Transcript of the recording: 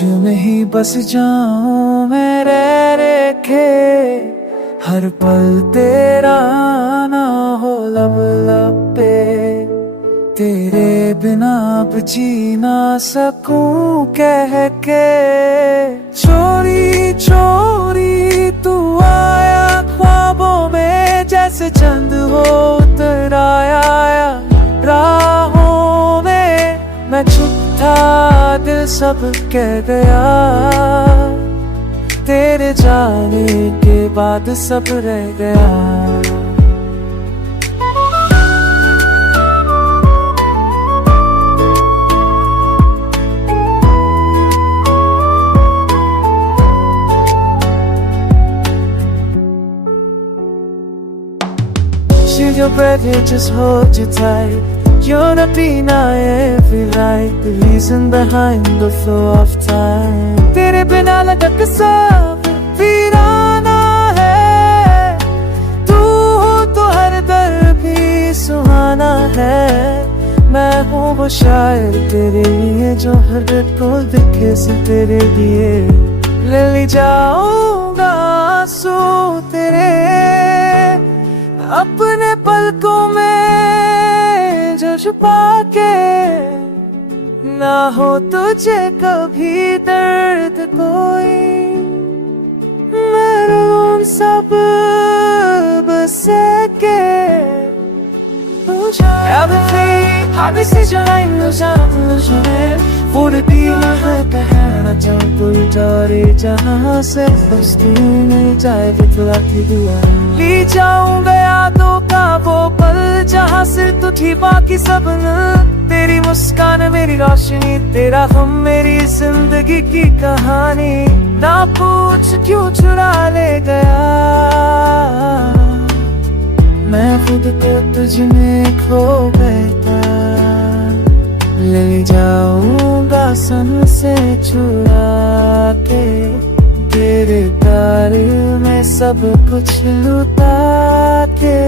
तुझ में ही बस जाऊं मैं रह रेखे, हर पल तेरा ना हो लब लब पे, तेरे बिना अब जी ना सकूं कह के। चोरी चोरी तू आया ख्वाबों में, जैसे चंद हो उतर आया राहों में। मैं चुप था दिल सब कह गया, तेरे जाने के बाद सब रह गया। Shield your breath here, just hold you tight. You're not deny every light, the reason behind the flow of time. तेरे बिना लगत सब वीराना है, तू हो तो हर दर भी सुहाना है। मैं हूँ वो शायर तेरे लिए, जो हर रोज दिखे से तेरे लिए। ले जाऊंगा आंसू तेरे अपने पलकों में जो छुपा के, ना हो तुझे कभी दर्द कोई। मैं सब बसे के everything obviously join those illusions, would it be my कहना चाहूं कोई डरे जहां से, बस तू नहीं जाए बितला की दुआ। ली जाऊंगा यादों का वो पल, जहां से तू थी बाकी सब न। तेरी मुस्कान मेरी रोशनी, तेरा गम मेरी जिंदगी की कहानी। ना पूछ क्यों चुरा ले गया, मैं खुद को तुझ में खो गया। ले जाऊंगा सन से छुड़ा के, तेरे तार में सब कुछ लुटा के।